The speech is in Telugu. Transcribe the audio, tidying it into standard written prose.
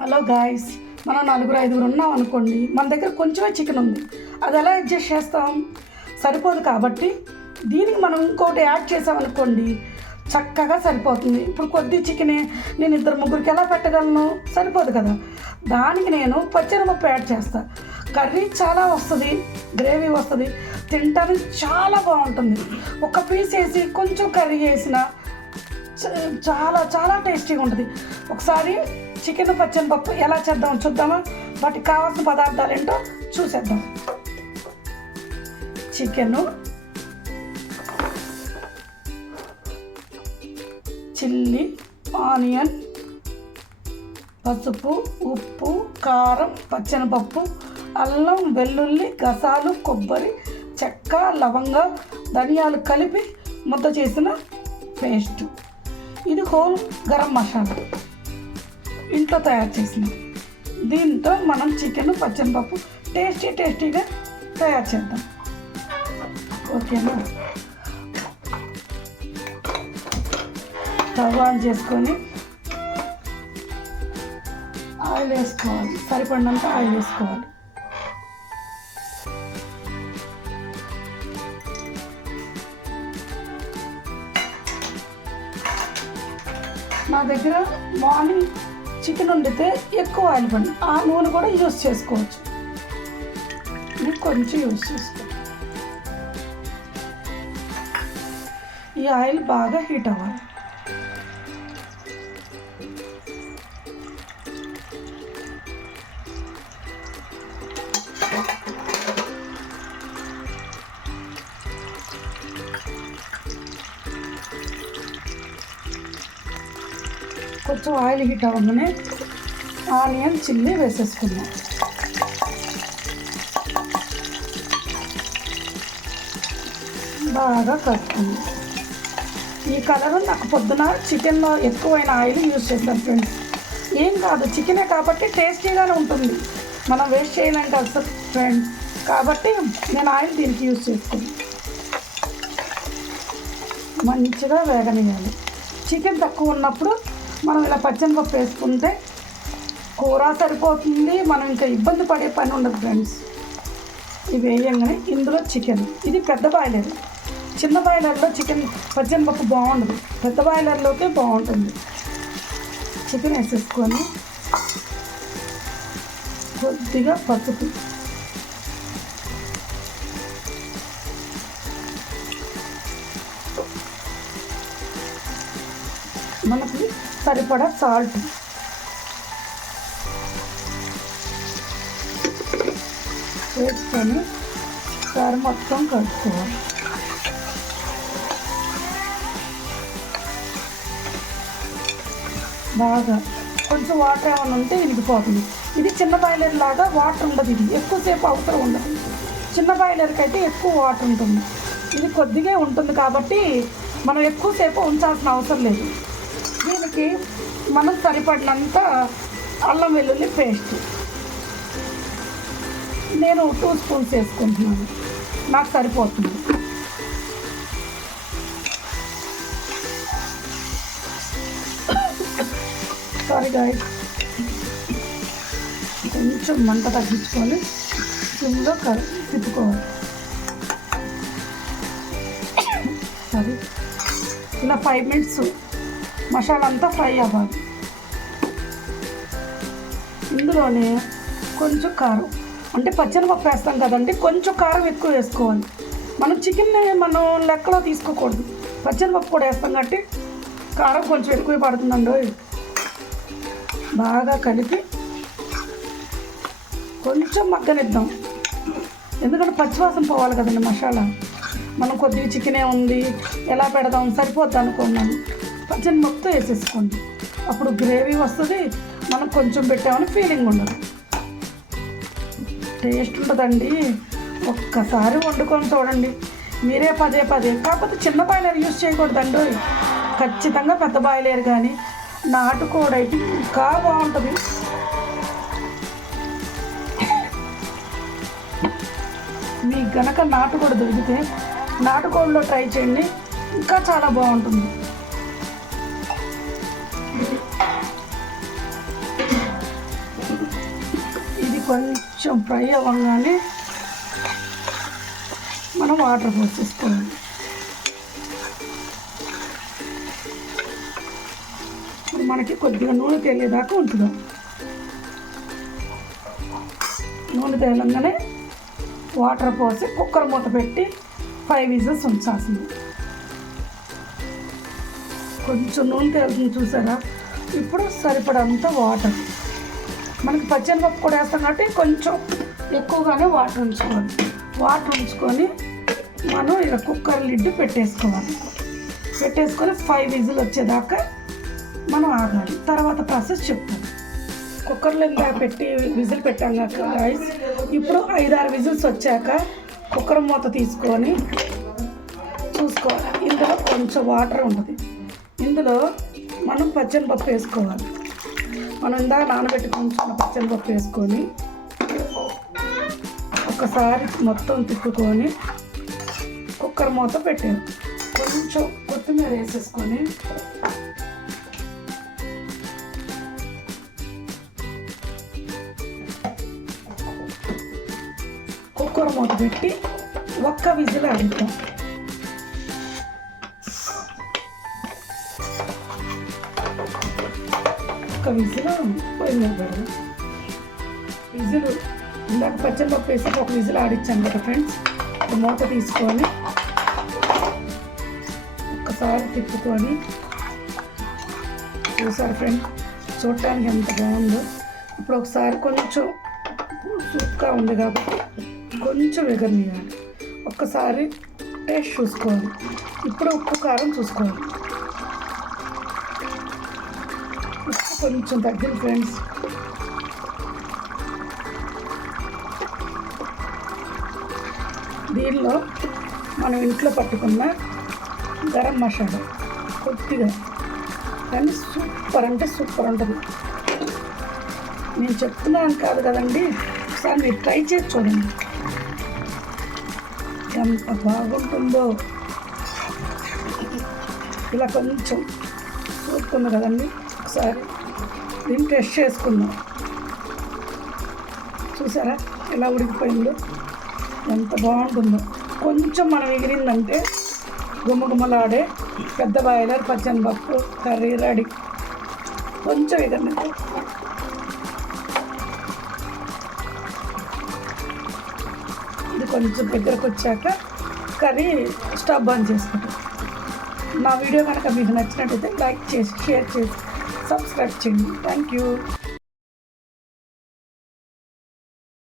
హలో గాయ్స్, మనం 4-5 ఉన్నాం అనుకోండి. మన దగ్గర కొంచెమే చికెన్ ఉంది. అది ఎలా అడ్జస్ట్ చేస్తాం? సరిపోదు కాబట్టి దీనికి మనం ఇంకోటి యాడ్ చేసామనుకోండి, చక్కగా సరిపోతుంది. ఇప్పుడు కొద్ది చికెనే నేను 2-3కి ఎలా పెట్టగలను? సరిపోదు కదా. దానికి నేను పచ్చెనపప్పు యాడ్ చేస్తాను. కర్రీ చాలా వస్తుంది, గ్రేవీ వస్తుంది, తింటానికి చాలా బాగుంటుంది. ఒక పీస్ వేసి కొంచెం కర్రీ వేసిన చాలా చాలా టేస్టీగా ఉంటుంది. ఒకసారి చికెన్ పచ్చెనపప్పు ఎలా చేద్దాం చూద్దామా? వాటికి కావాల్సిన పదార్థాలు ఏంటో చూసేద్దాం. చికెను, చిల్లీ, ఆనియన్, పసుపు, ఉప్పు, కారం, పచ్చెనపప్పు, అల్లం, వెల్లుల్లి, గసాలు, కొబ్బరి, చెక్క, లవంగ, ధనియాలు కలిపి ముద్ద చేసిన పేస్ట్. ఇది హోల్ గరం మసాలా, ఇంట్లో తయారు చేసింది. దీంతో మనం చికెన్ పచ్చెనపప్పు టేస్టీగా తయారు చేద్దాం. ఓకేనా? స్టవ్ ఆన్ చేసుకొని ఆయిల్ వేసుకోవాలి. సరిపడినంత ఆయిల్ వేసుకోవాలి. నా దగ్గర మార్నింగ్ చికెన్ వండితే ఎక్కువ ఆయిల్ పడి ఆ నూనె కూడా యూజ్ చేసుకోవచ్చు. నేను కొంచెం యూజ్ చేసుకో. ఈ ఆయిల్ బాగా హీట్ అవ్వాలి. కొంచెం ఆయిల్ హీట్ అవ్వగానే ఆనియన్, చిల్లీ వేసేసుకుందాం. బాగా కలుపుకుందాం. ఈ కలరు నాకు పొద్దున చికెన్లో ఎక్కువైన ఆయిల్ యూజ్ చేస్తాను ఫ్రెండ్స్. ఏం కాదు, చికెనే కాబట్టి టేస్టీగానే ఉంటుంది. మనం వేస్ట్ చేయలేం కదా ఫ్రెండ్స్. కాబట్టి నేను ఆయిల్ దీనికి యూజ్ చేసుకుని మంచిగా వేగనియాలి. చికెన్ తక్కువ ఉన్నప్పుడు మనం ఇలా పచ్చెనపప్పు వేసుకుంటే కూర సరిపోతుంది. మనం ఇంకా ఇబ్బంది పడే పని ఉండదు ఫ్రెండ్స్. ఇవి వేయంగానే ఇందులో చికెన్, ఇది పెద్ద బాయిలర్. చిన్న బాయిలర్లో చికెన్ పచ్చెనపప్పు బాగుండదు, పెద్ద బాయిలర్లోకే బాగుంటుంది. చికెన్ వేసేసుకొని కొద్దిగా పసుపు, మనకి సరిపడా సాల్ట్, వేసుకొని ఒకసారి మొత్తం కలుపుకోవాలి. బాగా కొంచెం వాటర్ ఏమైనా ఉంటే వినిగిపోతుంది. ఇది చిన్న బాయిలర్ లాగా వాటర్ ఉండదు. ఇది ఎక్కువసేపు అవసరం ఉండదు. చిన్న బాయిలర్కి అయితే ఎక్కువ వాటర్ ఉంటుంది. ఇది కొద్దిగా ఉంటుంది కాబట్టి మనం ఎక్కువసేపు ఉంచాల్సిన అవసరం లేదు. దీనికి మనం సరిపడినంత అల్లం వెల్లుల్లి పేస్ట్ నేను 2 స్పూన్స్ వేసుకుంటున్నాను. నాకు సరిపోతుంది. సారీ గాయ్స్, కొంచెం మంట తగ్గించుకొని సిమ్లో తిప్పుకోవాలి. సరే, ఇలా 5 మినిట్స్ మసాలా అంతా ఫ్రై అవ్వాలి. ఇందులోనే కొంచెం కారం, అంటే పచ్చెనపప్పు వేస్తాం కదండి, కొంచెం కారం ఎక్కువ వేసుకోవాలి. మనం చికెన్ని మనం లెక్కలో తీసుకోకూడదు. పచ్చెనపప్పు కూడా వేస్తాం కాబట్టి కారం కొంచెం ఎక్కువ పడుతుందండి. బాగా కలిపి కొంచెం మగ్గనిద్దాం. ఎందుకంటే పచ్చివాసన పోవాలి కదండి మసాలా. మనం కొద్దిగా చికెనే ఉంది, ఎలా పెడదాం, సరిపోద్ది అనుకున్నాను. పచ్చెనపప్పుతో వేసేసుకోండి. అప్పుడు గ్రేవీ వస్తుంది, మనం కొంచెం పెట్టామని ఫీలింగ్ ఉండదు. టేస్ట్ ఉంటుందండి. ఒక్కసారి వండుకొని చూడండి మీరే పదే. కాకపోతే చిన్న బాయిలర్ యూజ్ చేయకూడదండి. ఖచ్చితంగా పెద్ద బాయిలర్ కానీ నాటుకోడి అయితే ఇంకా బాగుంటుంది. మీకు గనక నాటుకోడి దొరికితే నాటుకోడిలో ట్రై చేయండి, ఇంకా చాలా బాగుంటుంది. కొంచెం ఫ్రై అవ్వగానే మనం వాటర్ పోసేసుకోవాలి. మనకి కొద్దిగా నూనె తేలేదాకా ఉంచుదాం. నూనె తేలంగానే వాటర్ పోసి కుక్కర్ మూత పెట్టి 5 విజిల్స్ ఉంచాల్సింది. కొంచెం నూనె తేలుతుంది చూసారా. ఇప్పుడు సరిపడంత వాటర్, మనకి పచ్చెనపప్పు కూడా వేస్తాం కాబట్టి కొంచెం ఎక్కువగానే వాటర్ ఉంచుకోవాలి. వాటర్ ఉంచుకొని మనం ఇలా కుక్కర్ లిడ్ పెట్టేసుకోవాలి. పెట్టేసుకొని 5 విజిల్ వచ్చేదాకా మనం ఆగాలి. తర్వాత ప్రాసెస్ చెప్తాను. కుక్కర్లో ఇంకా పెట్టి విజిల్ పెట్టాం కదా రైస్. ఇప్పుడు 5-6 విజిల్స్ వచ్చాక కుక్కర్ మూత తీసుకొని చూసుకోవాలి. ఇందులో కొంచెం వాటర్ ఉంటుంది. ఇందులో మనం పచ్చెనపప్పు వేసుకోవాలి. మనం ఇందాక నానబెట్టుకున్న పచ్చెనపప్పు వేసుకొని ఒకసారి మొత్తం తిప్పుకొని కుక్కర్ మూత పెట్టాము. కొంచెం కొత్తిమీర వేసేసుకొని కుక్కర్ మూత పెట్టి ఒక్క విజిల్ ఆడుతాం. ఒక్క విజిల్ పొయ్యి మీద పెడదాం. విజిల్ ఇందాక పచ్చెనపప్పు వేసి ఒక విజిల్ ఆడిచ్చాను కదా ఫ్రెండ్స్. మూత తీసుకొని ఒక్కసారి తిప్పుకొని చూసారు ఫ్రెండ్స్, చూడటానికి ఎంత బాగుందో. ఇప్పుడు ఒకసారి కొంచెం సుక్కా ఉంది కాబట్టి కొంచెం ఎగరనియాలి. ఒక్కసారి టేస్ట్ చూసుకోవాలి. ఇప్పుడు ఉప్పు కారం చూసుకోవాలి. ఉప్పు కొంచెం తగ్గింది ఫ్రెండ్స్. దీనిలో మనం ఇంట్లో పట్టుకున్న గరం మసాలా కొద్దిగా, కానీ సూపర్ అంటే సూపర్ ఉంటుంది. నేను చెప్తున్నాను కాదు కదండి, ఒకసారి మీరు ట్రై చేసి చూడండి ఎంత బాగుంటుందో. ఇలా కొంచెం సూప్ ఉంది కదండి, ఒకసారి దీన్ని టెస్ట్ చేసుకుందాం. చూసారా ఎలా ఉడికిపోయిందో, ఎంత బాగుంటుందో. కొంచెం మనం ఎగిరిందంటే గుమ్మగుమ్మలాడే పెద్ద బాయిలర్ పచ్చెనపప్పు కర్రీ రెడీ. కొంచెం ఎగరండి. ఇది కొంచెం దగ్గరకు వచ్చాక కర్రీ స్టవ్ ఆన్ చేసుకుంటాం. నా వీడియో కనుక మీకు నచ్చినట్టయితే లైక్ చేసి, షేర్ చేసి, సబ్స్క్రైబ్ చేయండి. Thank you.